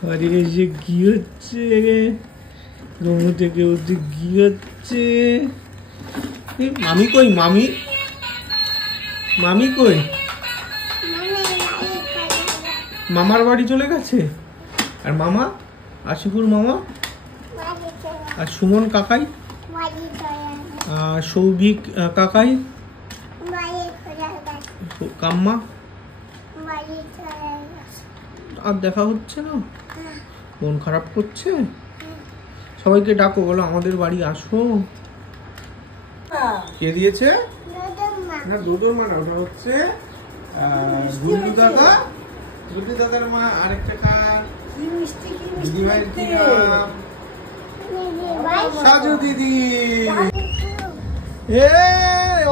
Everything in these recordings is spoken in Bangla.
ঘরে এসে কি হচ্ছে? রুম থেকে উঠে কি হচ্ছে? মামি কই? মামি মামি কই? মামার বাড়ি চলে গেছে। আর মামা আশিকুর মামা আর সুমন কাকাই আর সৌভিক কাকাই কাম্মা আর দেখা হচ্ছে না। মন খারাপ করছে। সবাইকে ডাকো, বলো আমাদের বাড়ি আসো। কে দিয়েছে? না দুটোর মা না, ওটা হচ্ছে গুল্লু দাদা। গুল্লু দাদার মা। আরেকটা কার? দিদিভাইয়ের কি নাম? সাজু দিদি।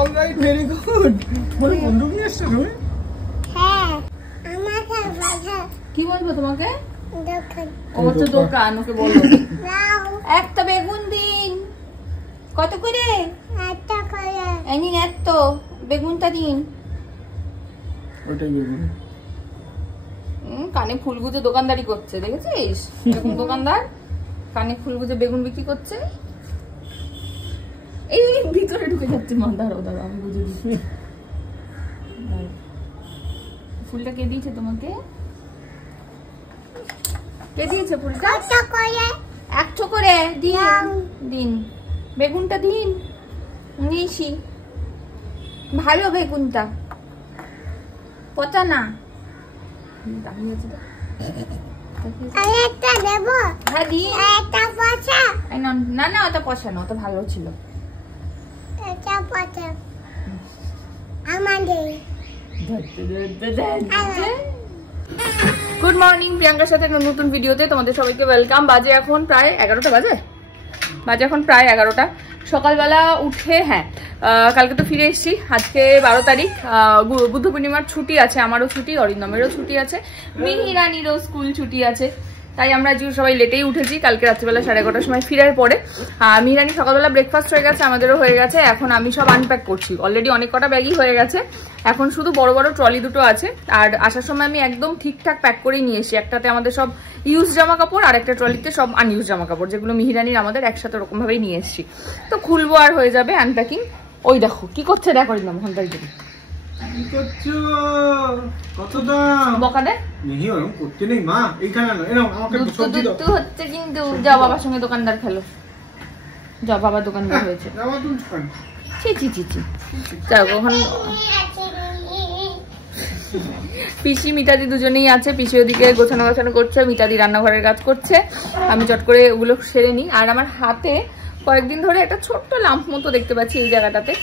Alright, very good. বলে বন্ধু নিয়ে এসছো তুমি? কি বলবো তোমাকে? ও তো দোকান, ওকে বলো একটা বেগুন দিন। কত করে? নিন, এত বেগুনটা দিন। ওটাই বেগুন। কানে ফুল গুজে দোকানদারি করছে, দেখেছিস? এরকম দোকানদার কানে ফুল গুজে বেগুন বিক্রি করছে। এই ভিতরে ঢুকে যাচ্ছে। মা দাঁড়াও দাঁড়াও, আমি বুঝে দিচ্ছি। ফুলটা কে দিয়েছে তোমাকে? কে দিয়েছে ফুলটা? একশো করে দিন। দিন বেগুনটা দিন। নিয়েছি, ভালো বেগুনটা, পচা না। না না, ওটা পচা না, ওটা ভালো ছিল। গুড মর্নিং, প্রিয়াঙ্কার সাথে নতুন ভিডিওতে তোমাদের সবাইকে ওয়েলকাম। বাজে এখন প্রায় 11টা বাজে এখন প্রায় 11টা। সকালবেলা উঠে কালকে তো ফিরে এসেছি। আজকে 12 তারিখ, বুদ্ধ পূর্ণিমার ছুটি আছে। আমারও ছুটি, অরিন্দমেরও ছুটি আছে, মিহিরানিরও স্কুল ছুটি আছে। তাই আমরা আজকে সবাই লেটেই উঠেছি। কালকে রাত্রিবেলা 11:30টার সময় ফিরার পরে মিহিরানি সকালবেলা ব্রেকফাস্ট হয়ে গেছে, আমাদেরও হয়ে গেছে। এখন আমি সব আনপ্যাক করছি। অলরেডি অনেক কটা ব্যাগই হয়ে গেছে। এখন শুধু বড় বড় ট্রলি দুটো আছে। আর আসার সময় আমি একদম ঠিকঠাক প্যাক করেই নিয়ে এসি। একটাতে আমাদের সব ইউজ জামা কাপড়, আর একটা ট্রলিতে সব আনইউজ জামা কাপড়, যেগুলো মিহিরানির আমাদের একসাথে ওরকম ভাবেই নিয়ে এসছি। তো খুলবো আর হয়ে যাবে আনপ্যাকিং। ওই দেখো কি করছে, দেখো না ওখানটাই জন্য কি করছো? কত দাম? বকা দে। নেই ওরকম করতে নেই মা। এইখানে না, এরকম আমাকে সবজি দাও। তো হচ্ছে কিন্তু যাও বাবার সঙ্গে দোকানদার খেলো। যাও, বাবা দোকানদার হয়েছে। যাও তুমি খান। ছি ছি ছি ছি। যাও ওখানে। পিসি মিতাদি দুজনেই আছে। পিসি ওদিকে গোছানো করছে, মিতাদি রান্নাঘরের কাজ করছে। আমি চট করে ওগুলো সেরে নিই। আর আমার হাতে কয়েকদিন ধরে একটা ছোট্ট লাম্প মতো দেখতে পাচ্ছি এই জায়গাটাতে।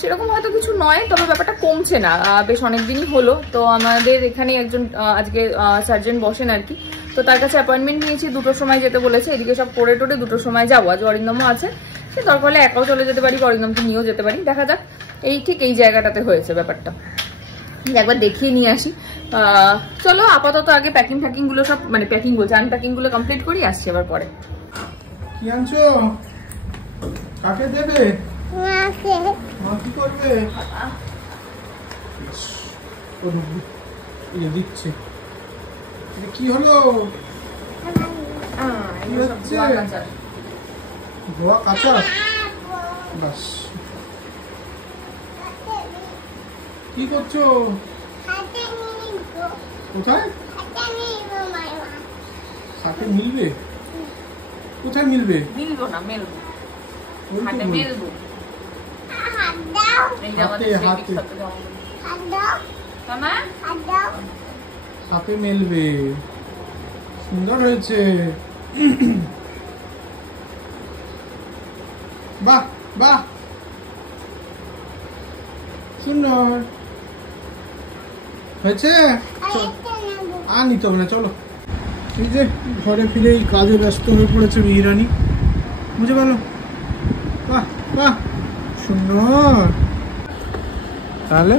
সেরকম হয়তো কিছু নয়, তবে ব্যাপারটা কমছে না। বেশ অনেকদিনই হলো। তো আমাদের এখানে একজন আজকে সার্জন বসেন আর কি। তো তার কাছে অ্যাপয়েন্টমেন্ট নিয়েছি, 2টোর সময় যেতে বলেছে। এদিকে সব করে টোরে 2টোর সময় যাবো। আজ অরিন্দমও আছে, সে দরকার হলে একাও চলে যেতে পারি, অরিন্দমকে নিয়েও যেতে পারি। দেখা যাক। ঠিক এই জায়গাটাতে হয়েছে ব্যাপারটা। একবার দেখিয়ে নিয়ে আসি। চলো আপাতত আগে প্যাকিং গুলো সব, মানে প্যাকিং বলছে, আনপ্যাকিং গুলো কমপ্লিট করি, আসছি আবার পরে। কি আনছো? কাকে দেবে? মাকে। মা কি করবে? এই দিচ্ছে। এটা কি হলো? কি হচ্ছে? গোয়া কাঁচা। বাস। কি করছো? কোথায়? সাথে মিলবে? কোথায় মিলবে? মিলবো না, মেলবো। হাতে মেলবো। হাতে মেলবে। সুন্দর হয়েছে। বাহ বাহ, সুন্দর হয়েছে। আর নিতে হবে না, চলো। এই যে ঘরে ফিরে এই কাজে ব্যস্ত হয়ে পড়েছে মিহিরানি, বুঝে গেল? বাহ বাহ, সুন্দর। তাহলে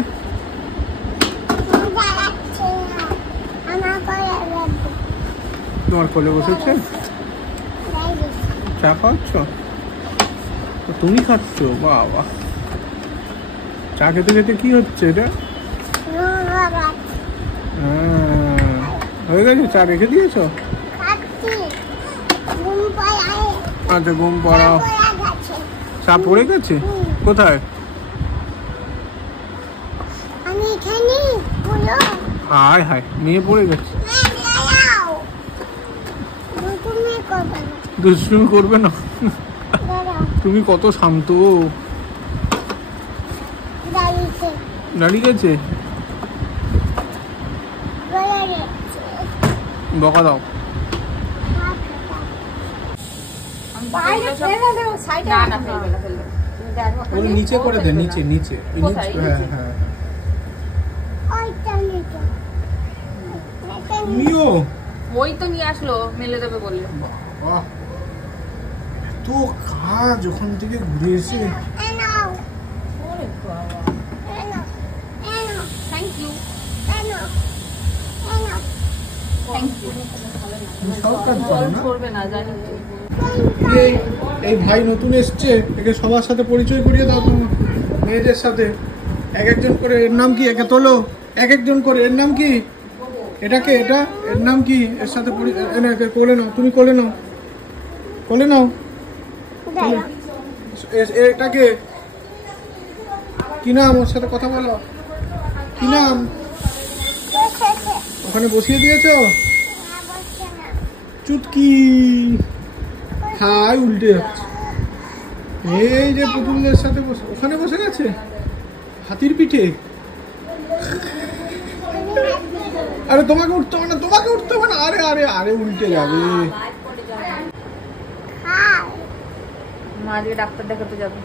তোমার কোলে বসেছে, চা খাচ্ছ? তুমি খাচ্ছ? বাবা, চা খেতে খেতে কি হচ্ছে এটা? হয়ে গেছে? চা রেখে দিয়েছো? আচ্ছা, ঘুম পড়াও। চা পড়ে গেছে? কোথায়? হায় হায়, মেয়ে পড়ে গেছে। দুষ্টুমি করবে না? তুমি কত শান্ত। দাঁড়িয়ে গেছে? বকা দাও। নিচে করে দে, নিচে নিচে। হ্যাঁ হ্যাঁ, তুমিও মই তো নিয়ে আসলো, মেলে দেবে বললে। এত কাজ ওখান থেকে ঘুরে এসে। এই ভাই নতুন এসছে, একে সবার সাথে পরিচয় করিয়ে দাও তোমার মেয়েদের সাথে। এক একজন করে। এর নাম কি? একে তোলো এক একজন করে। এর নাম কি? এটাকে, এটা এর নাম কি? এর সাথে কোলে নাও, তুমি কোলে নাও, কোলে নাও। এটাকে কি নাম? ওর সাথে কথা বলো। কি নাম? ওখানে বসিয়ে দিয়েছো? চুটকি। হাই, উল্টে যাচ্ছে। এই যে পুতুলদের সাথে ওখানে বসে গেছে হাতির পিঠে। আরে তোমাকে উঠতে হবে না, তোমাকে উঠতে হবে না। আরে আরে আরে, উল্টে যাবে। মা দিয়ে ডাক্তার দেখাতে যাবে।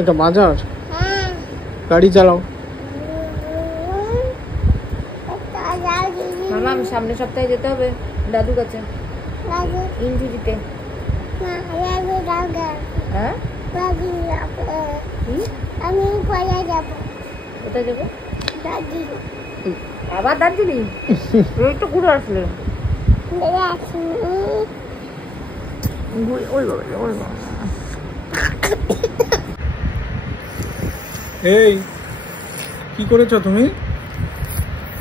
এটা বাজার। গাড়ি চালাও। মামা, আমি সামনের সপ্তাহে যেতে হবে দাদুর কাছে ইঞ্জি দিতে। হ্যাঁ, আমি কোথায় যাবো? কোথায় যাবো? দার্জিলিং। আবার দার্জিলিং? একটু ঘুরে আসলে। এই কি করেছো তুমি?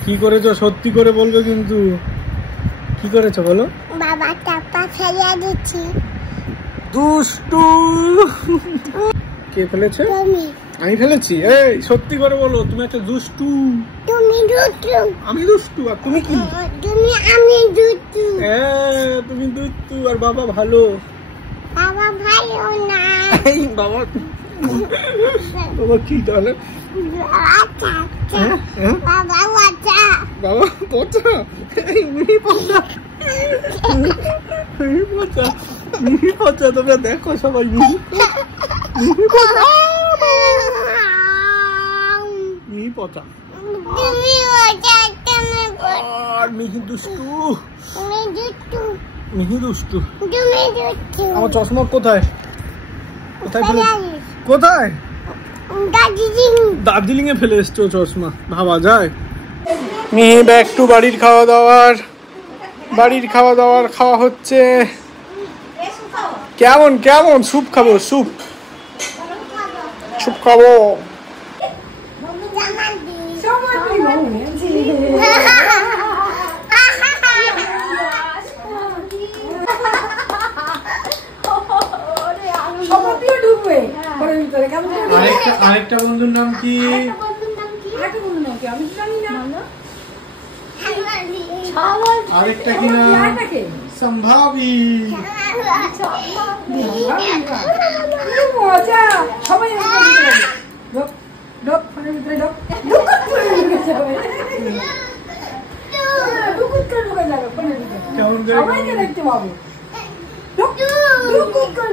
কি করেছো সত্যি করে বলবে কিন্তু। কি করেছো বলো? বাবা টাপা ফেলে দিচ্ছি। দুষ্টু। কে ফেলেছে? তুমি। আমি ফেলেছি? এই সত্যি করে বলো, তুমি একটা দুষ্টু। তুমি দুষ্টু। আমি দুষ্টু? আর তুমি কি? আমি দুষ্টু। তুমি দুষ্টু আর বাবা ভালো। বাবা ভালো না। এই বাবা, বাবা কি তাহলে? বাবা বাচ্চা। বাবা পচা। এই মিনি পচা, মিনি পচা, মিনি পচা। তোমরা দেখো সবাই, মিনি পচা, মিনি পচা। আর মিহি দুষ্টু, মিহি দুষ্টু। আমার চশমা কোথায়? কোথায় ফেলে? কোথায়? দার্জিলিং এ ফেলে এসছো চশমা, ভাবা যায়? মিহি ব্যাক টু বাড়ির খাওয়া দাওয়ার। বাড়ির খাওয়া দাওয়ার খাওয়া হচ্ছে। কেমন কেমন? স্যুপ খাবো, স্যুপ, স্যুপ খাবো। আরেকটা বন্ধুর নাম কি? আরেকটা কি নাম? সম্ভাবী। দেখতে পাবো।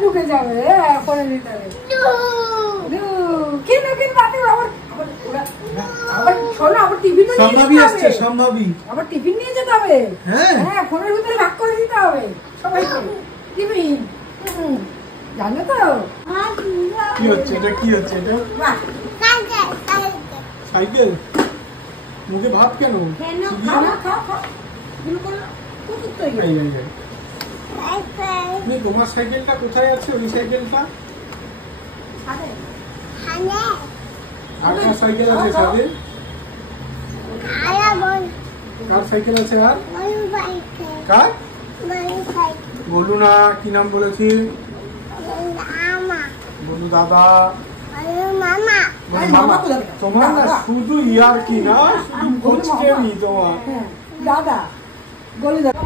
ঢুকে যাবে ফোনের ভিতরে। আবার টিফিন নিয়ে যেতে হবে। হ্যাঁ, ফোনের ভিতরে ভাগ করে দিতে হবে সবাইকে টিফিন। জানো তো কি হচ্ছে এটা? কি হচ্ছে এটা? সাইকেল। মুখে ভাত কেন? তোমার সাইকেলটা কোথায় আছে? ওই সাইকেলটা আর কার সাইকেল আছে? সাথে কার সাইকেল আছে? আর কার? বলু না, কি নাম বলেছি? বলু দাদা। তোমার না শুধু ইয়ার কি না, শুধু কোচকে নি তোমার দাদা বলে দাদা।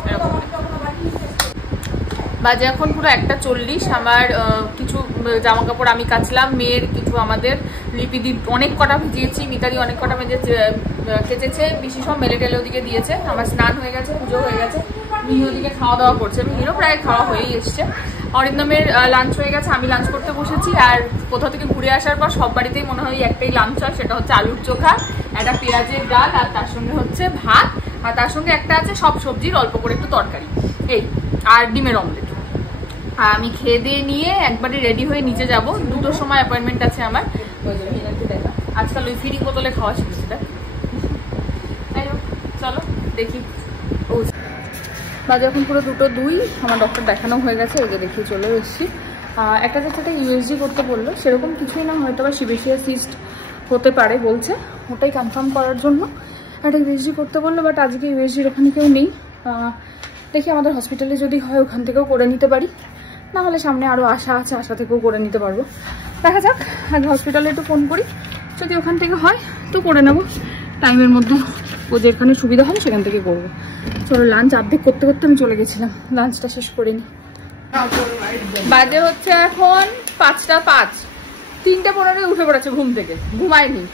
বাজে এখন পুরো 1:40। আমার কিছু জামা কাপড় আমি কাচলাম, মেয়ের কিছু আমাদের লিপিদি অনেক কটা ভিজিয়েছি, মিতালি অনেক কটা কেচেছে, বেশি সব মেলে টেলে ওদিকে দিয়েছে। আমার স্নান হয়ে গেছে, পুজো হয়ে গেছে, মিহি ওদিকে খাওয়া দাওয়া করছে, মিহিরও প্রায় খাওয়া হয়েই এসছে। অরিন্দমের লাঞ্চ হয়ে গেছে, আমি লাঞ্চ করতে বসেছি। আর কোথাও থেকে ঘুরে আসার পর সব বাড়িতেই মনে হয় একটাই লাঞ্চ হয়, সেটা হচ্ছে আলুর চোখা, একটা পেঁয়াজের ডাল, আর তার সঙ্গে হচ্ছে ভাত, আর তার সঙ্গে একটা আছে সব সবজির অল্প করে একটু তরকারি, এই আর ডিমের অমলেট। আর আমি খেয়ে দিয়ে নিয়ে একবারে রেডি হয়ে নিচে যাব, 2টোর সময় অ্যাপয়েন্টমেন্ট আছে আমার। আজকাল ওই ফিরিং বোতলে খাওয়া শিখেছি। চলো দেখি। বাজে এখন পুরো 2:02। আমার ডক্টর দেখানো হয়ে গেছে, এই যে দেখিয়ে চলে এসেছি। একটা যাচ্ছে একটা ইউএসজি করতে বললো, সেরকম কিছুই না, হয়তো বা সিবেশিয়া সিস্ট হতে পারে বলছে, ওটাই কনফার্ম করার জন্য একটা ইউএসজি করতে বললো। বাট আজকে ইউএসজির ওখানে কেউ নেই, দেখি আমাদের হসপিটালে যদি হয় ওখান থেকেও করে নিতে পারি, না হলে সামনে আরও আশা আছে, আশা থেকেও করে নিতে পারবো। দেখা যাক, আগে হসপিটালে একটু ফোন করি, যদি ওখান থেকে হয় তো করে নেবো, টাইমের মধ্যে ও যেখানে সুবিধা হবে সেখান থেকে করবো। চলো, লাঞ্চ আর্ধেক করতে করতে আমি চলে গেছিলাম, লাঞ্চটা শেষ করিনি। বাজে হচ্ছে এখন 5:05, 3:15 উঠে পড়েছে ঘুম থেকে, ঘুমায়নি,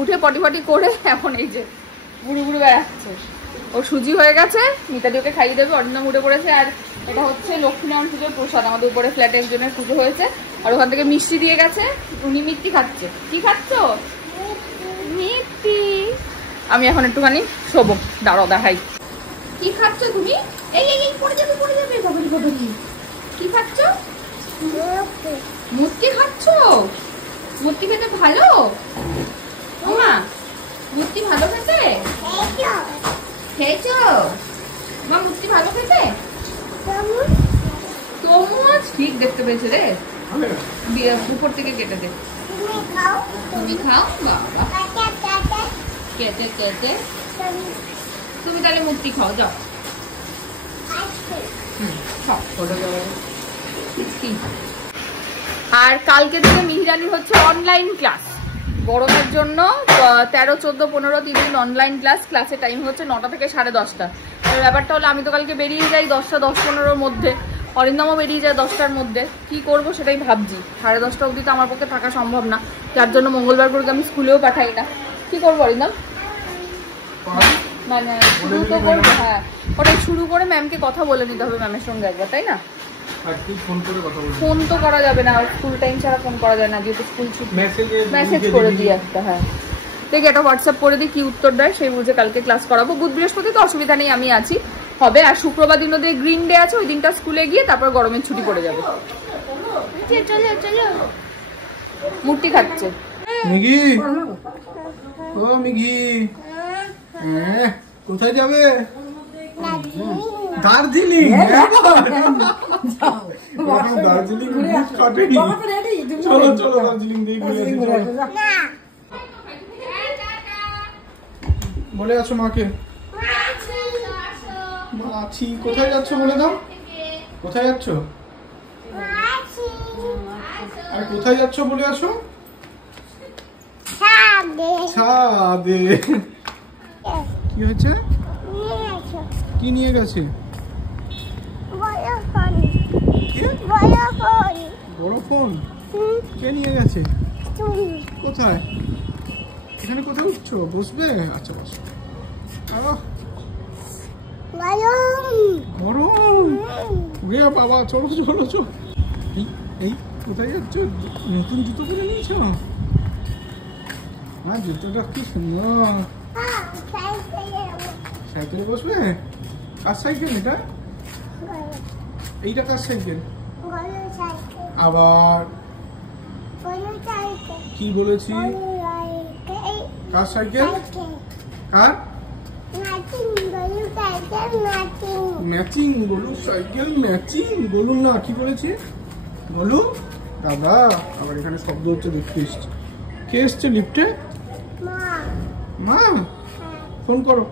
উঠে পটি পটি করে এখন এই যে ঘুরে ঘুরে বেড়াচ্ছে। ও সুজি হয়ে গেছে, মিতালি ওকে খাইয়ে দেবে, অরিন্দম উঠে পড়েছে। আর এটা হচ্ছে লক্ষ্মীনারায়ণ পুজোর প্রসাদ, আমাদের উপরে ফ্ল্যাটে একজনের পুজো হয়েছে, আর ওখান থেকে মিষ্টি দিয়ে গেছে, উনি মিষ্টি খাচ্ছে। কি খাচ্ছ? মিষ্টি। আমি এখন একটুখানি শোবো, দাঁড়াও দেখাই। কি খাচ্ছ তুমি? এই এই পড়ে যাবে, পড়ে যাবে, বাবারি বাবারি। কি খাচ্ছ? মুচকি খাচ্ছ? মুচকি খেতে ভালো? ওমা, মুচকি ভালো খেতে? খেয়েছো? মা মুচকি ভালো খেতে? তরমুজ ঠিক দেখতে পেয়েছে রে, উপর থেকে কেটে দে। তুমি খাও? বাবা, কেটে কেটে তুমি তাহলে মুচকি খাও, যাও। আর কালকে থেকে মিহিরানির হচ্ছে অনলাইন ক্লাস, গরমের জন্য 13, 14, 15 3 দিন অনলাইন ক্লাস। ক্লাসের টাইম হচ্ছে 9টা থেকে 10:30। ব্যাপারটা হলো আমি তো কালকে বেরিয়ে যাই 10টা 10-15 মধ্যে, অরিন্দমও বেরিয়ে যায় 10টার মধ্যে। কি করব সেটাই ভাবছি, 10:30 অবধি তো আমার পক্ষে থাকা সম্ভব না, যার জন্য মঙ্গলবার করে আমি স্কুলেও পাঠাই না। কি করবো অরিন্দম? মানে শুরু তো করবো, হ্যাঁ ওটাই শুরু করে ম্যামকে কথা বলে নিতে হবে, ম্যামের সঙ্গে একবার, তাই না? ফোন তো করা যাবে না, ফুল টাইম ছাড়া ফোন করা যায় না, যেহেতু স্কুল ছুটি। মেসেজ করে দিই একটা, হ্যাঁ দেখি একটা হোয়াটসঅ্যাপ করে দিই, কি উত্তর দেয় সেই বুঝে কালকে ক্লাস করাবো। বুধ বৃহস্পতি তো অসুবিধা নেই, আমি আছি, হবে। আর শুক্রবার দিনও দিয়ে গ্রিন ডে আছে, ওই দিনটা স্কুলে গিয়ে তারপর গরমের ছুটি পড়ে যাবে। মূর্তি খাচ্ছে মিগি। ও মিগি, কোথায় যাবে? দার্জিলিং। দার্জিলিং চলো চলো, দার্জিলিং বলে আছো মাকে? আছি। কোথায় যাচ্ছ বলে দাও, কোথায় যাচ্ছ? আর কোথায় যাচ্ছ বলে আসো? ছাদে। কি হয়েছে? কি নিয়ে গেছে? বড় ফোন। কে নিয়ে গেছে? কোথায়? এখানে কোথায় উঠছো? বসবে? আচ্ছা বসো। গরম রে বাবা, চলো চলো চলো। এই কোথায় যাচ্ছ? নতুন জুতো কিনে নিয়েছ? হ্যাঁ, জুতোটা কি সুন্দর। সাইকেলে বসবে? কার সাইকেল এটা? এইটা কার সাইকেল? আবার কি বলেছি? কার সাইকেল? আর ম্যাচিং বলু সাইকেল ম্যাচিং বলুন না কি করেছে বলু দাদা আবার এখানে শব্দ হচ্ছে দেখতে এসছে কে এসছে লিফটে মা ফোন করো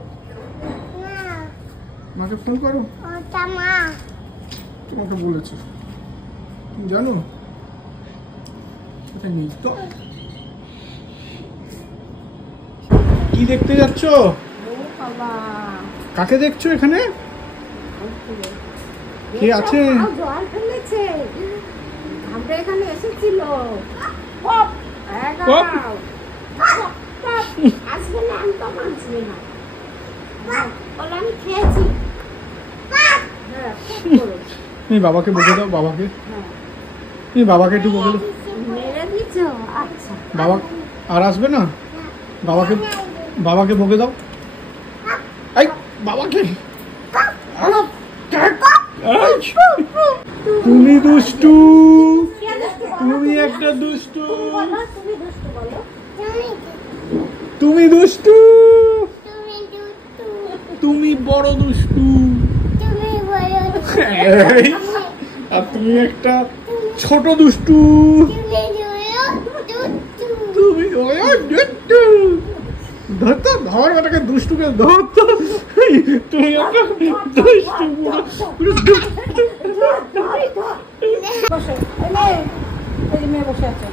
মাকে ফোন করো তোমাকে বলেছি তুমি জানো এটা নেই তো কি দেখতে যাচ্ছ কাকে দেখছো এখানে কে আছে জল ফেলেছে আমরা এখানে এসেছিল আসবে না আমি তো মানছি না বলে আমি খেয়েছি তুমি বাবাকে বকে দাও বাবাকে তুমি বাবাকে একটু বকে দাও মেরে দিছো আচ্ছা বাবা আর আসবে না বাবাকে বাবাকে বকে দাও এই বাবাকে তুমি দুষ্টু তুমি একটা দুষ্টু তুমি দুষ্টু তুমি বড় দুষ্টু আর তুমি একটা ছোট দুষ্টু তুমি দুষ্টু ধরতো ধর বেটাকে দুষ্টুকে ধরতো তুমি একটা দুষ্টু পুরো মেয়ে বসে আছে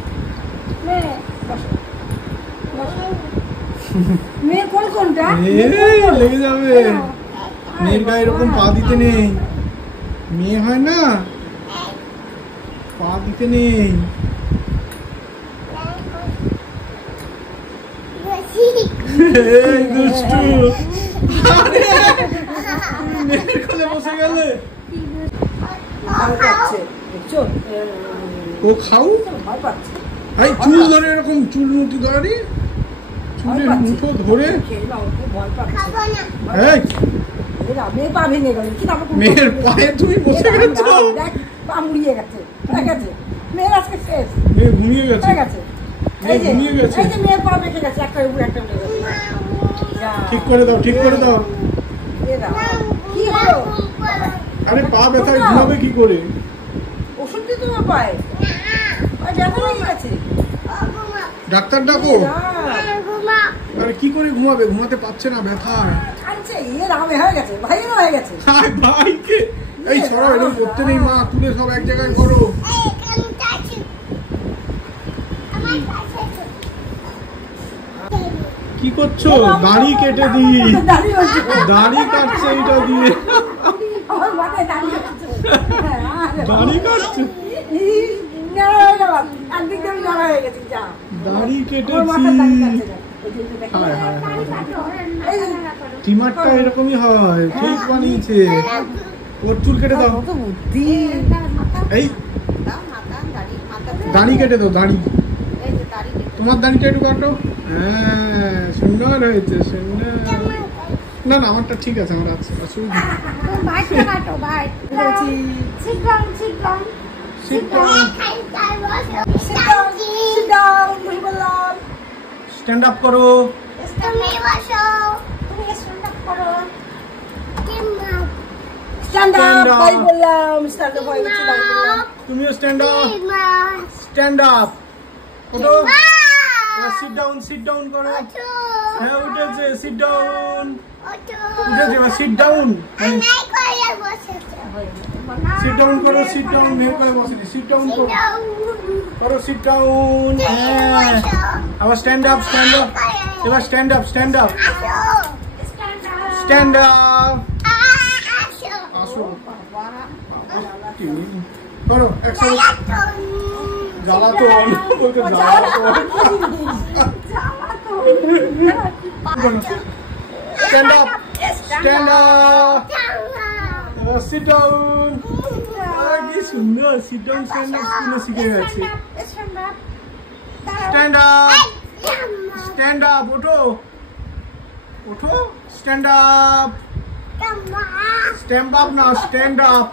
মেয়ে কোনটা লেগে যাবে মেয়ের গায়ে এরকম পা দিতে নেই মেয়ে হয় না পা দিতে নেই দুষ্টু মেয়ের কোলে বসে গেলে ও খাও এই চুল ধরে এরকম চুল মুঠি ধরে চুলের মুঠো ধরে মেয়ের পায়ে তুমি বসে গেছো পা মুড়িয়ে গেছে মেয়ের আজকে শেষ মেয়ে ঘুমিয়ে গেছে মেয়ের পা বেঁকে গেছে একটা উপরে একটা ঠিক করে দাও ঠিক করে দাও কি হলো আরে পা ব্যথা ঘুমাবে কি করে ওষুধ দিতে তোমার পায়ে ব্যথা লেগে গেছে ডাক্তার ডাকো আরে কি করে ঘুমাবে ঘুমাতে পারছে না ব্যথা আচ্ছা হয়ে গেছে ভাইয়েরও হয়ে গেছে ভাইকে এই সরাও এরকম করতে নেই মা তুলে সব এক জায়গায় করো কি করছো দাড়ি কেটে দি দাড়ি কাটছে এটা দিয়ে দাড়ি কাটছে দাড়ি কেটেছি টিমারটা এরকমই হয় ঠিক বানিয়েছে ওর চুল কেটে দাও এই দাড়ি কেটে দাও দাড়ি তোমার দাড়িটা একটু কাটো হ্যাঁ সুন্দর হয়েছে সুন্দর না না আমারটা ঠিক আছে আমার আছে অসুবিধা স্ট্যান্ড আপ করো তুমিও স্ট্যান্ড আপ স্ট্যান্ড আপ ওঠো সিট ডাউন করো হ্যাঁ উঠেছে সিট ডাউন উঠেছে এবার সিট ডাউন সিট ডাউন করো সিট ডাউন মেয়ে করে বসেনি সিট ডাউন করো সিট ডাউন হ্যাঁ আবার স্ট্যান্ড আপ এবার স্ট্যান্ড আপ স্ট্যান্ড আপ আসো করো একসাথে জ্বালাতন বলতে জ্বালাতন স্ট্যান্ড আপ সিট ডাউন কি সুন্দর সিট ডাউন স্ট্যান্ড আপ স্কুলে শিখে গেছে স্ট্যান্ড আপ ওঠো স্ট্যান্ড আপ স্ট্যাম্প আপ না স্ট্যান্ড আপ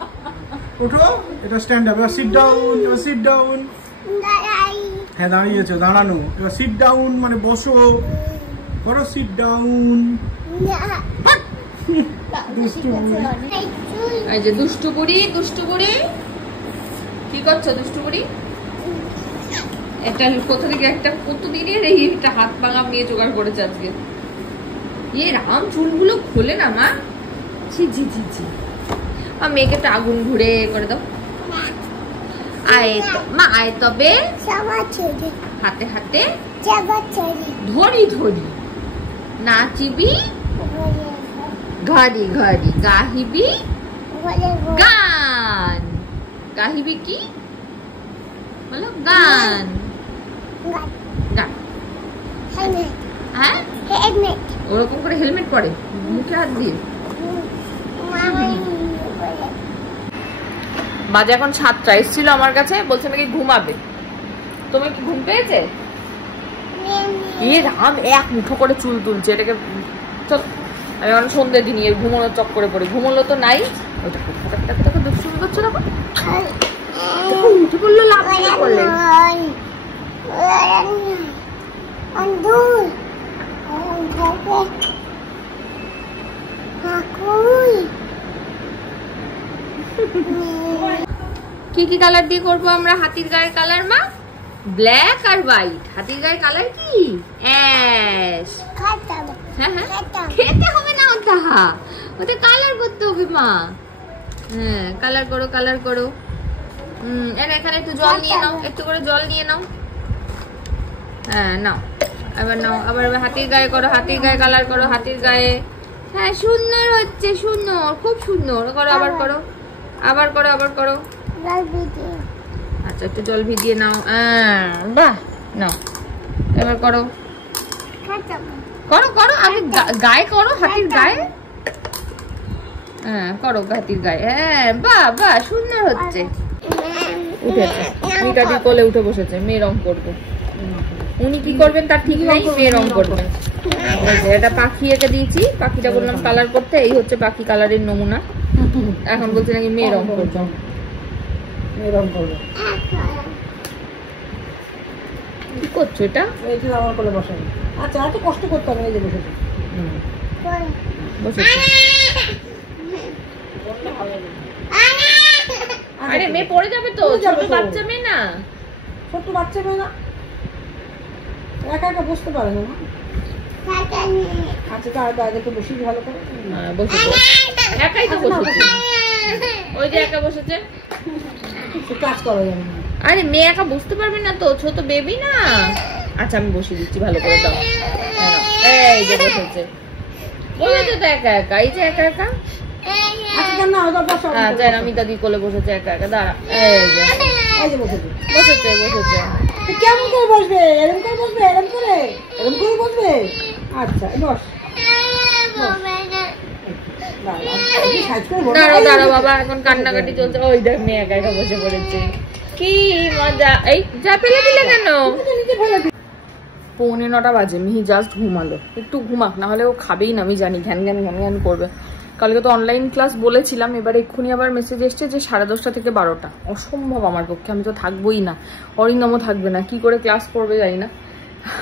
ওঠো এটা স্ট্যান্ড আপ এবার সিট ডাউন হ্যাঁ দাঁড়িয়েছো দাঁড়ানো এবার সিট ডাউন মানে বসো করো সিট ডাউন। এই যে দুষ্টু বুড়ি, দুষ্টু বুড়ি কি করছো? দুষ্টু বুড়ি একটা কোথা থেকে একটা কতদিনের এই একটা হাত পাঙাম নিয়ে জোগাড় করেছে আজকে। এ রাম, চুলগুলো খোলে না মা। জি জি জি জি, আর মেয়েকে একটা আগুন ঘুরে করে দাও। আয় মা, আয় তবে হাতে হাতে ধরি ধরি নাচিবি, ঘড়ি ঘড়ি গাহিবি গান। গাহিবি কি বলো? গান। গান। হ্যাঁ, ওরকম করে হেলমেট পরে মুখে হাত দিয়ে। বাজে এখন 7টা। এসেছিল আমার কাছে, বলছে নাকি ঘুমাবে। তোমার কি ঘুম পেয়েছে? এ রাম, এক মুঠো করে চুল তুলছে। এটাকে চল, আমি এখন সন্ধ্যে দিনই এর ঘুমোনোর চক্করে পড়ে। ঘুমোলো তো নাই, ওইটা দুষ্টুমি করছো না। উঠে পড়লো, লাভ দিয়ে পড়লে। কি কি কালার দিয়ে করবো আমরা হাতির গায়ের কালার মা? ব্ল্যাক আর হোয়াইট। হাতির গায়ের কালার কি? অ্যাশ। হ্যাঁ হ্যাঁ, খেতে হবে না ওটা, ওটা কালার করতে হবে মা। হ্যাঁ, কালার করো, কালার করো। এখানে একটু জল নিয়ে নাও, একটু করে জল নিয়ে নাও। হ্যাঁ নাও, আবার নাও, আবার হাতির গায়ে করো, হাতির গায়ে কালার করো, হাতির গায়ে। হ্যাঁ, সুন্দর হচ্ছে, সুন্দর, খুব সুন্দর। করো, আবার করো, আবার করো, আবার করো। আচ্ছা, একটু জল ভিজিয়ে নাও। বাহ, নাও, এবার করো, করো করো, আগে গায়ে করো, হাতির গায়ে। হ্যাঁ, করো হাতির গায়ে। হ্যাঁ, বাহ বাহ, সুন্দর হচ্ছে। উঠেছে, মিতাদি কোলে উঠে বসেছে। মেয়ে রং করবে। উনি কি করবেন তার ঠিক নেই, মেয়ে রং করবেন। এটা পাখি একে দিয়েছি, পাখিটা বললাম কালার করতে। এই হচ্ছে পাখি কালারের নমুনা। এখন বলছে নাকি মেয়ে রং করবে। মেয়ে রং করবে। কি করছো এটা? এইটা আমার কোলে বসাই। আচ্ছা, এত কষ্ট করতে হবে না, এই যে বসেছে। বসেছে। আরে মেয়ে পড়ে যাবে তো, ছোট বাচ্চা মেয়ে না। ছোট বাচ্চা মেয়ে না, একা একা বসতে পারে না। আচ্ছা, তার আগে তো বসি ভালো করে। বসেছে, একাই তো বসেছে। ওই যে একা বসেছে, কাজ করা যাবে না। আরে মেয়ে একা বসতে পারবে না তো, ছোট বেবি না। আচ্ছা, আমি বসিয়ে দিচ্ছি, ভালো করে দাও। এই যে বসেছে, বসেছে তো একা একা। এই যে একা একা। আচ্ছা, আমি দাদি কোলে বসেছে একা একা। দাঁড়া, এই যে বসেছে, বসেছে বসেছে। কেমন করে বসবে? এরকম করে বসবে, এরকম করে, এরকম করে বসবে। আচ্ছা, বস। দাঁড়াও দাঁড়াও বাবা, এখন কান্নাকাটি চলছে। ওই দেখ, মেয়ে একা একা বসে পড়েছে। কি মজা। এই যা ফেলে দিলে কেন? 8:45 বাজে, মিহি জাস্ট ঘুমালো। একটু ঘুমাক, না হলে ও খাবেই না, আমি জানি। ঘ্যান ঘ্যান ঘ্যান ঘ্যান করবে। কালকে তো অনলাইন ক্লাস বলেছিলাম, এবার এক্ষুনি আবার মেসেজ এসছে যে 10:30 থেকে 12টা। অসম্ভব আমার পক্ষে, আমি তো থাকবোই না, অরিন্দমও থাকবে না। কি করে ক্লাস করবে জানি না।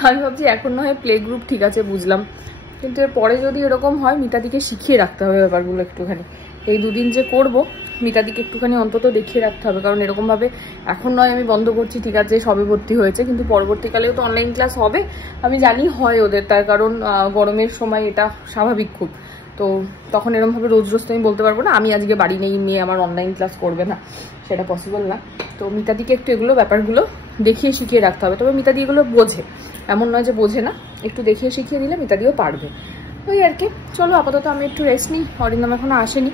আমি ভাবছি এখন না হয় প্লে গ্রুপ ঠিক আছে, বুঝলাম, কিন্তু এর পরে যদি এরকম হয়, মিতাদিকে শিখিয়ে রাখতে হবে ব্যাপারগুলো একটুখানি। এই দুদিন যে করবো, মিতাদিকে একটুখানি অন্তত দেখিয়ে রাখতে হবে। কারণ এরকমভাবে এখন নয় আমি বন্ধ করছি, ঠিক আছে সবে ভর্তি হয়েছে, কিন্তু পরবর্তীকালেও তো অনলাইন ক্লাস হবে। আমি জানি হয় ওদের, তার কারণ গরমের সময় এটা স্বাভাবিক খুব। তো তখন এরকমভাবে রোজ রোজ তো আমি বলতে পারবো না আমি আজকে বাড়ি নেই, মেয়ে আমার অনলাইন ক্লাস করবে না, সেটা পসিবল না। তো মিতাদিকে একটু এগুলো ব্যাপারগুলো দেখিয়ে শিখিয়ে রাখতে হবে। তবে মিতাদি এগুলো বোঝে, এমন নয় যে বোঝে না। একটু দেখিয়ে শিখিয়ে দিলে মিতাদিও পারবে। ওই আর কি। চলো আপাতত আমি একটু রেস্ট নিই। অরিন্দম এখনো আসেনি,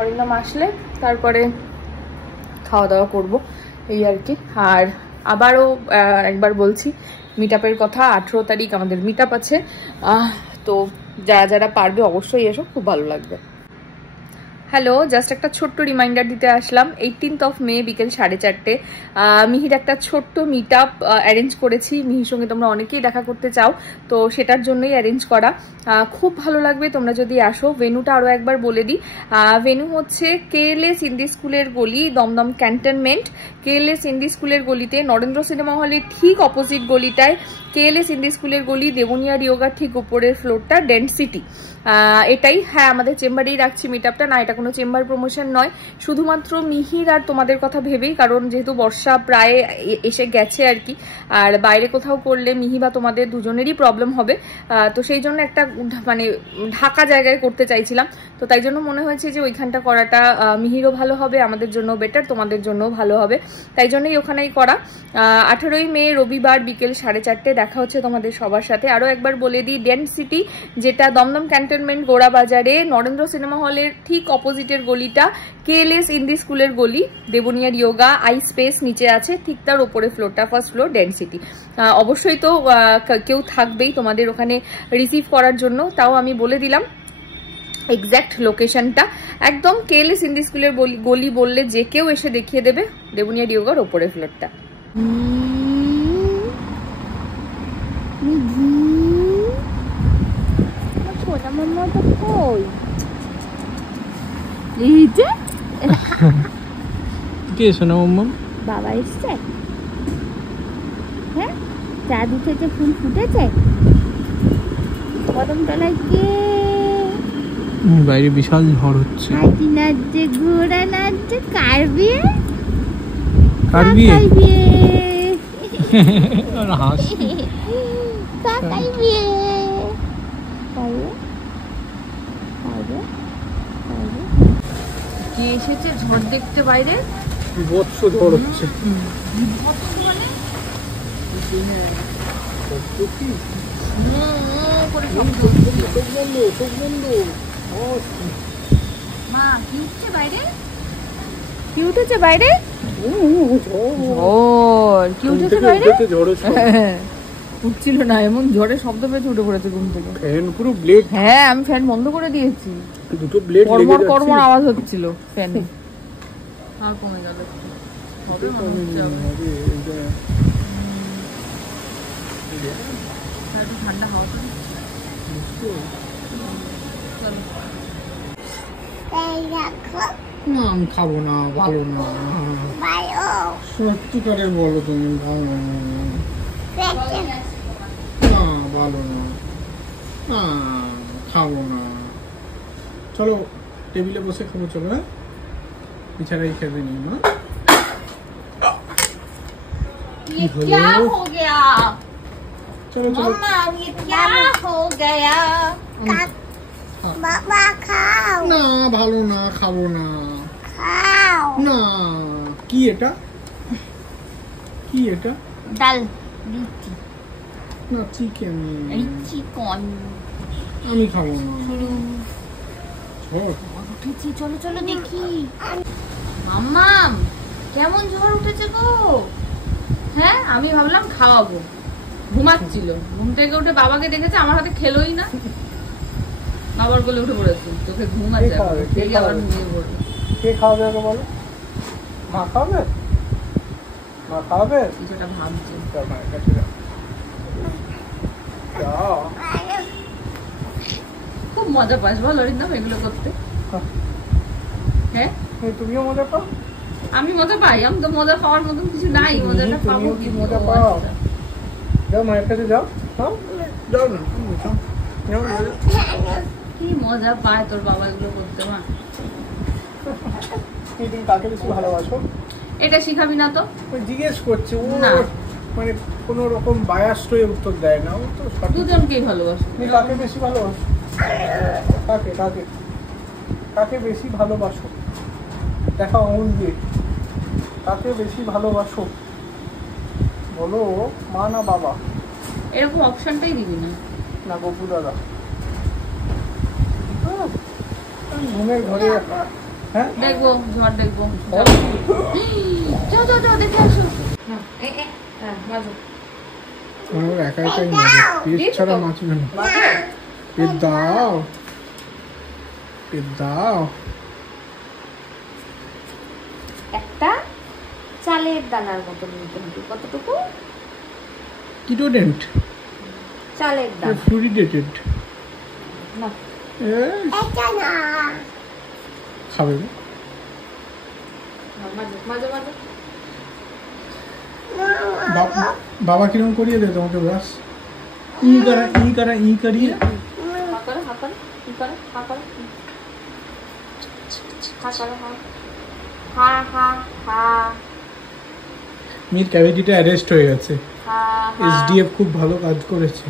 অরিন্দম আসলে তারপরে খাওয়া দাওয়া করবো, এই আর কি। আর আবারও একবার বলছি, মিট আপের কথা। 18 তারিখ আমাদের মিট আপ আছে। তো যারা যারা পারবে অবশ্যই এসো, খুব ভালো লাগবে। হ্যালো, জাস্ট একটা ছোট্ট রিমাইন্ডার দিতে আসলাম। 18 মে বিকেল 4:30 মিহির একটা ছোট্ট মিট আপ অ্যারেঞ্জ করেছি। মিহির সঙ্গে তোমরা অনেকেই দেখা করতে চাও, তো সেটার জন্যই অ্যারেঞ্জ করা। খুব ভালো লাগবে তোমরা যদি আসো। ভেন্যুটা আরও একবার বলে দিই, ভেন্যু হচ্ছে কেএলএস হিন্দি স্কুলের গলি, দমদম ক্যান্টনমেন্ট। কেএলএস হিন্দি স্কুলের গলিতে, নরেন্দ্র সিনেমা হলের ঠিক অপোজিট গলিটায় কেএলএস হিন্দি স্কুলের গলি, দেবনিয়ার ইয়োগার ঠিক উপরের ফ্লোরটা ডেন্সিটি। এটাই। হ্যাঁ, আমাদের চেম্বারেই রাখছি মিট আপটা। না, এটা কোনো চেম্বার প্রমোশন নয়, শুধুমাত্র মিহির আর তোমাদের কথা ভেবেই, কারণ যেহেতু বর্ষা প্রায় এসে গেছে আর কি, আর বাইরে কোথাও করলে মিহি বা তোমাদের দুজনেরই প্রবলেম হবে। তো সেই জন্য একটা মানে ঢাকা জায়গায় করতে চাইছিলাম, তো তাই জন্য মনে হয়েছে যে ওইখানটা করাটা মিহিরও ভালো হবে, আমাদের জন্য বেটার, তোমাদের জন্যও ভালো হবে, তাই জন্যই ওখানেই করা। 18 মে রবিবার বিকেল 4:30 দেখা হচ্ছে তোমাদের সবার সাথে। আরও একবার বলে দিই, ডেন্সিটি যেটা দমদম ক্যান্টনমেন্ট গোড়া বাজারে, নরেন্দ্র সিনেমা হলের ঠিক অপোজিটের গলিটা কেএলএস হিন্দি স্কুলের গলি, দেবনিয়ার ইয়োগা আই স্পেস নিচে আছে, ঠিক তার ওপরে ফ্লোরটা ফার্স্ট ফ্লোর ডেন্সিটি। অবশ্যই তো কেউ থাকবেই তোমাদের ওখানে রিসিভ করার জন্য, তাও আমি বলে দিলাম এক্স্যাক্ট লোকেশনটা। একদম কেএলএস হিন্দি স্কুলের গলি বললে যে কেউ এসে দেখিয়ে দেবে, দেবনিয়ার ইয়োগার ওপরে ফ্লোরটা। বাবা এসছে, হ্যাঁ, চাঁদ উঠেছে, ফুল ফুটেছে, কদম তলায় কে, বাইরে বিশাল ঝড় হচ্ছে, হাতি নাচছে, ঘোড়া নাচছে, কার বিয়ে, কার বিয়ে, কাকাই বিয়ে, আর হাসি, কাকাই বিয়ে, পারবে পারবে পারবে। কে এসেছে ঝড় দেখতে বাইরে? বৎস ঝড় হচ্ছে। মা, কি উঠছে বাইরে? কি উঠেছে বাইরে? কি উঠেছে বাইরে? উঠছিল না, এমন ঝড়ে শব্দ পেয়েছে উঠে পড়েছে ঘুম থেকে। ফ্যান পুরো ব্লেড। হ্যাঁ, আমি ফ্যান বন্ধ করে দিয়েছি, দুটো ব্লেড কর্মর কর্মর আওয়াজ হচ্ছিল ফ্যান। আর কমে গেল, হবে মনে হচ্ছে একটু ঠান্ডা হাওয়া। না, আমি খাবো না, ভালো না, সত্যি করে বলো তুমি, ভালো না, ভালো না, না খাবো না। চলো টেবিলে বসে খাবো, চলো। হ্যাঁ, বিছানায় খেতে নি মা। চলো চলো, বাবা খাও না ভালো না, খাবো না, খাও না। কি এটা, কি এটা? ডাল রুটি, না চিকেন, চিকন, আমি খাবো না। উঠেছি, চলো চলো দেখি। মাম্মাম, কেমন ঝড় উঠেছে গো? হ্যাঁ, আমি ভাবলাম খাওয়াবো, ঘুমাচ্ছিল, ঘুম থেকে উঠে বাবাকে দেখেছে, আমার হাতে খেলোই না, বাবার কোলে উঠে পড়েছে, চোখে ঘুম আছে, আবার ঘুমিয়ে পড়লো। কে খাওয়াবে আগে বলো? মা খাওয়াবে? মা খাওয়াবে? কিছুটা ভাবছে। মায়ের কাছে যাও, যাও। খুব মজা পাস বল অরিন্দম এগুলো করতে? হ্যাঁ, তুমিও মজা পাও? আমি মজা পাই? আমি তো মজা পাওয়ার মতন কিছু নাই, মজাটা পাবো কি? মজা পাও, যাও মায়ের কাছে যাও, যাও না, কি মজা পায় তোর বাবা এগুলো করতে? মা, তুমি কাকে বেশি ভালোবাসো? এটা শিখাবি না তো? জিজ্ঞেস করছে ও, না, মানে কোন রকম বায়াস হয়ে উত্তর দেয় না, ও তো দুজনকেই ভালোবাসো। তুমি কাকে বেশি ভালোবাসো? কাকে কাকে কাকে বেশি ভালোবাসো? দেখা আঙুল দিয়ে, কাকে বেশি ভালোবাসো বলো, মা না বাবা? এরকম অপশনটাই দিবি না। না গপু দাদা, ঘুমের ঘরে। হ্যাঁ, দেখবো ঝড়, দেখবো। যাও যাও যাও, দেখে আসো। একা একাই মাঝে পেট ছাড়া মাছবে না। পেট দাও, পেট দাও। একটা চালের দানার মতো নিতে হবে। কতটুকু? কিটোডেন্ট, চালের দানা। ফ্লুরিডেটেড না খাবে মাঝে মাঝে মাঝে বাবা কিরকম করিয়ে দে তোমাকে ব্রাশ? ই করিয়ে মির ক্যাভিটিটা অ্যারেস্ট হয়ে গেছে। এসডিএফ খুব ভালো কাজ করেছে।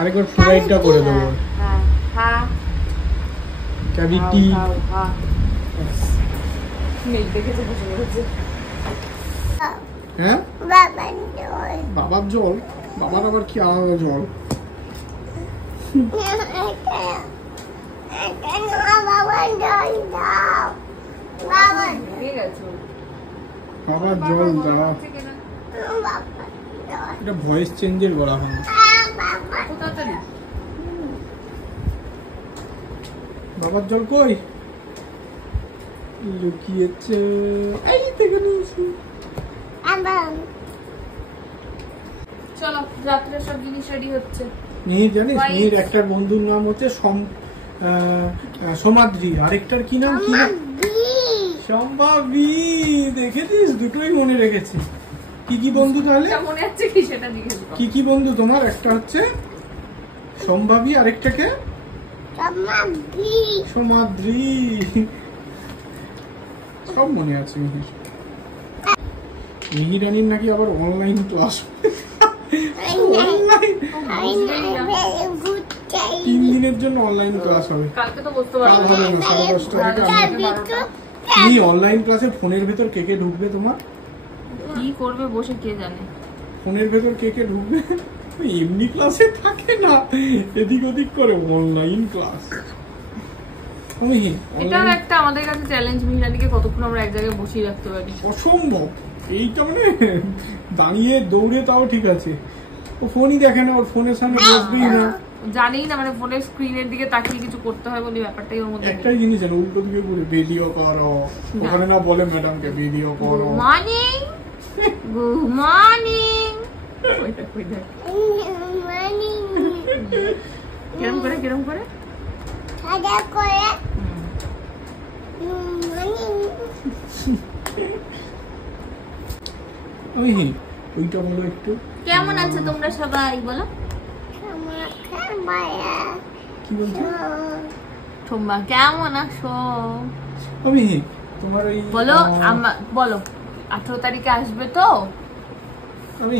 আরেকবার ফ্লোরাইডটা করে দেবো। ক্যাভিটি হ্যাঁ বাবার জল, বাবার আবার কি আলাদা জল? বাবার জল দাও। এটা ভয়েস চেঞ্জের গলা হয়। বাবার জল কই? লুকিয়েছে। এই থেকে নিয়েছি। চলো রাত্রে সব জিনিস রেডি হচ্ছে। মিহির জানিস, মিহির একটা বন্ধুর নাম হচ্ছে সমাদ্রি, আরেকটার কি নাম? কি সম্ভাবী। দেখেছিস, দুটোই মনে রেখেছি। কি কি বন্ধু তাহলে? মনে আছে কি সেটা জিজ্ঞেস করো। কি কি বন্ধু তোমার? একটা হচ্ছে সম্ভাবী, আরেকটাকে সমাদ্রি। সব মনে আছে মিহির। মিহিরানির নাকি আবার অনলাইন ক্লাস। 3 দিনের জন্য অনলাইন ক্লাস হবে। কালকে তো বসতে পারবো কাল হবে না, 10:30 কি অনলাইন ক্লাসে ফোনের ভেতর কে কে ঢুকবে তোমার? কি করবে বসে কে জানে। ফোনের ভেতর কে কে ঢুকবে? এমনি ক্লাসে থাকে না, এদিক ওদিক করে অনলাইন ক্লাস। এটাও একটা আমাদের কাছে চ্যালেঞ্জ, মিহিরানিকে কতক্ষণ আমরা এক জায়গায় বসিয়ে রাখতে পারি। অসম্ভব। এইটা মানে দাঁড়িয়ে দৌড়ে তাও ঠিক আছে, ও ফোনই দেখে না, ওর ফোনের সামনে বসবেই না। জানি না মানে ফোনের স্ক্রিনের দিকে তাকিয়ে কিছু করতে হয় বলে ব্যাপারটাই ওর মধ্যে। একটাই জিনিস জানো, উল্টো দিকে ঘুরে ভিডিও করো, ওখানে না বলে ম্যাডামকে ভিডিও করো। Morning good morning. ওইটা কই দেখ কেরম করে কেরম করে সাদা করে ওইটা বলো একটু। কেমন আছো তোমরা সবাই বলো। কি বলছো? তোমরা কেমন আছো? আমি তোমার ওই বলো বলো 18 তারিখে আসবে তো? আমি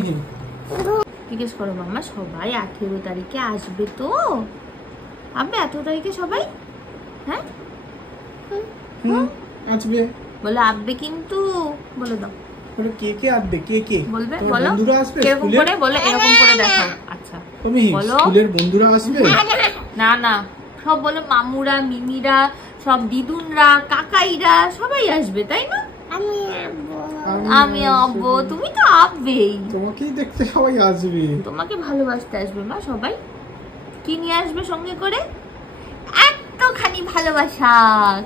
জিজ্ঞেস করো মামা, সবাই 18 তারিখে আসবে তো? আব্বে 18 তারিখে সবাই? হ্যাঁ আসবে বলো আব্বে কিন্তু বলে দাও। বলো কে কে আসবে? কে কে বলবে? বলো বন্ধুরা আসবে এরকম করে বলে, এরকম করে দেখো। আচ্ছা তুমি বলো স্কুলের বন্ধুরা আসবে? না না সব বলো, মামুরা মিমিরা সব, দিদুনরা কাকাইরা সবাই আসবে তাই না? আমি আব্বু, তুমি তো আসবেই। তোমাকেই দেখতে সবাই আসবে, তোমাকে ভালোবাসতে আসবে মা সবাই। কি নিয়ে আসবে সঙ্গে করে? এতখানি ভালোবাসা।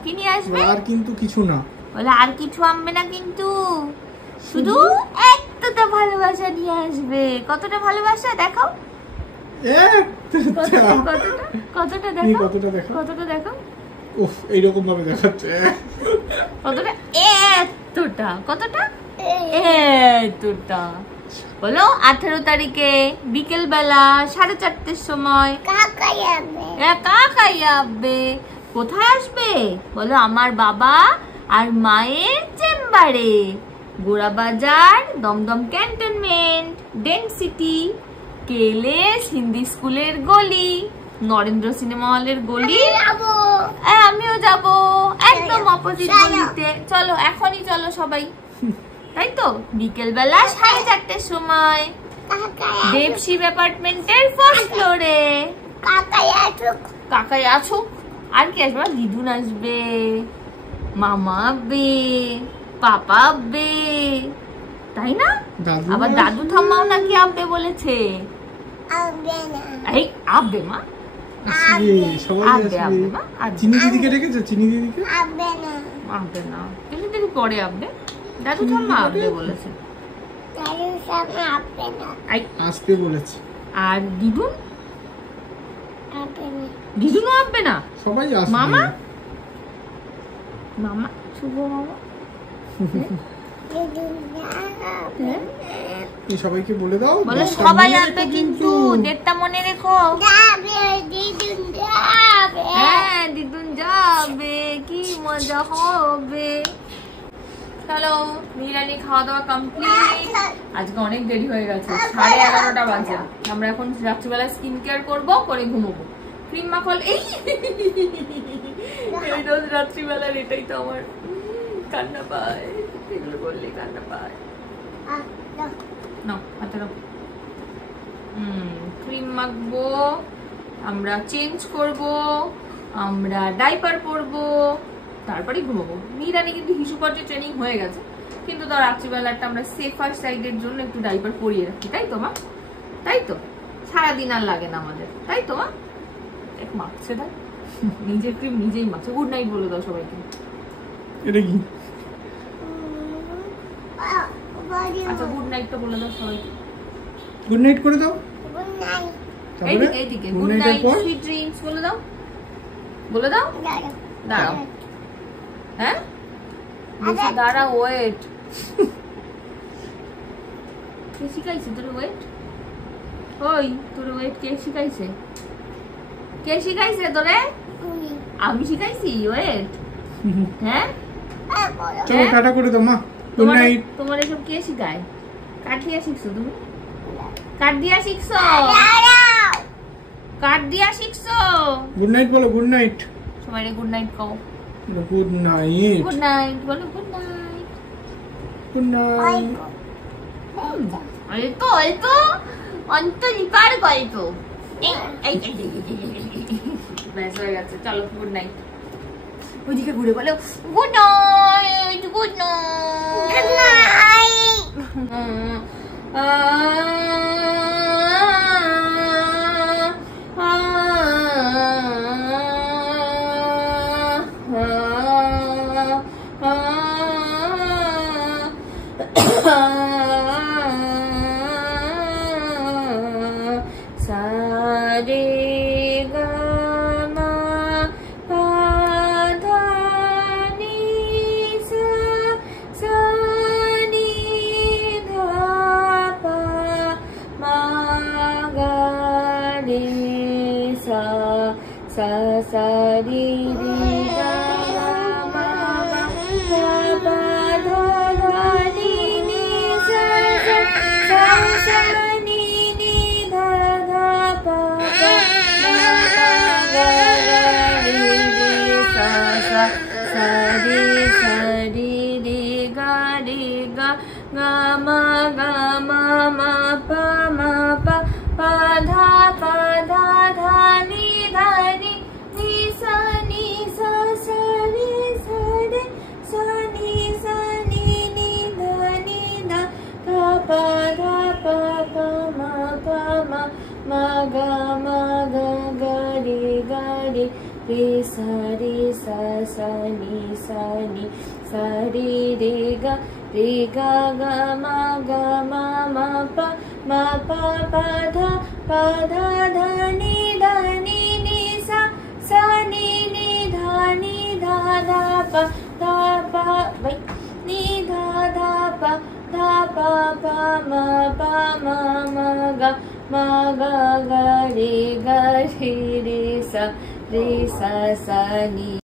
কি নিয়ে আসবে? আর কিন্তু কিছু না বলে, আর কিছু আনবে না কিন্তু, শুধু এতটা ভালোবাসা নিয়ে আসবে। কতটা ভালোবাসা দেখাও, কতটা দেখো, কতটা দেখো। উফ এইরকম ভাবে দেখাচ্ছে কতটা? এতটা। কতটা? এতটা। বলো 18 তারিখে বিকেল বেলা 4:30 সময় কাকাই আসবে। কোথায় আসবে বলো? আমার বাবা আর মায়ের চেম্বারে, Gorabazar, Dumdum cantonment, density, Kallis Hindi স্কুলের গলি, নরেন্দ্র সিনেমা হলের গলি। আমিও যাব, একদম অপোজিট গলিতে। চলো এখনই চলো সবাই, তাই তো? বিকেল বেলা 4:30 সময় দেবশিব অ্যাপার্টমেন্টের 1st ফ্লোরে। কাকাই আসুক। আর কি আসবে? দিদুন আসবে, মামা আসবে, পাপা আসবে, তাই না? আবার দাদু ঠাম্মাও নাকি আসবে বলেছে। এই আসবে মা, আসবে, সবাই আসবে। চিনি দিদিকে ডেকেছো? চিনি দিদিকে? আবে না, কিন্তু দিদি পরে আবে। দাদু ঠাম্মা আবে বলেছে। আসবে বলেছে। আর দিদুন? দিদুনও আবে না? সবাই আসবে। মামা? মামা, শুভ মামা? এই সবাইকে বলে দাও। বলে সবাই আসবে কিন্তু ডেটটা মনে রেখো। হ্যাঁ, দিদুন যাবে, কি মজা হবে। চলো, বিরিয়ানি খাওয়া দাওয়া কমপ্লিট। আজকে অনেক দেরি হয়ে গেছে, 11:30 বাজে। আমরা এখন রাত্রিবেলা স্কিন কেয়ার করবো, করে ঘুমোবো। ক্রিম মাখল এই রোজ রাত্রিবেলার, এটাই তো আমার কান্না পায়। এগুলো বললে কান্না পায়। নাও হাতে রাখো। ক্রিম মাখবো, আমরা চেঞ্জ করব, আমরা ডাইপার পরবো, তারপরে ঘুমাবো। নিরানি কিন্তু হিসুপর্যে ট্রেনিং হয়ে গেছে, কিন্তু তার রাত্রিবেলাটা আমরা সেফার সাইডের জন্য একটু ডাইপার পরিয়ে রাখি, তাই তো মা? তাই তো, সারাদিন আর লাগে না আমাদের, তাই তো মা? এক মাখছে তাই নিজের ক্রিম নিজেই মাখছে। গুড নাইট বলে দাও সবাইকে। এটা কি? আচ্ছা, গুড নাইট তো বলে দাও সবাইকে। গুড নাইট করে দাও। এইদিকে এইদিকে, গুড নাইট, সুইট ড্রিমস বলে দাও। বলে দাও। দাঁড়াও। হ্যাঁ, দাঁড়া, ওয়েট। কে শিখাইছে তোর ওয়েট? ওই তোর ওয়েট কে শিখাইছে? কে শিখাইছে তোরে? আমি শিখাইছি ওয়েট? হ্যাঁ, চলো টাটা করে দাও মা। Good night. তোমার এসব কে শিখায়? কাট দিয়া শিখছো তুমি? কাট দিয়া শিখছো? কাট দিয়া শিখছো? গুড নাইট বলো। Good night. সবাই গুড নাইট কও। Good night. গুড নাইট বলো। Good night. Good night. অল্প অল্প অন্তরিকার গল্প। ব্যাস হয়ে গেছে, চলো গুড নাইট। ওইদিকে ঘুরে বলো গুড নাইট। গুড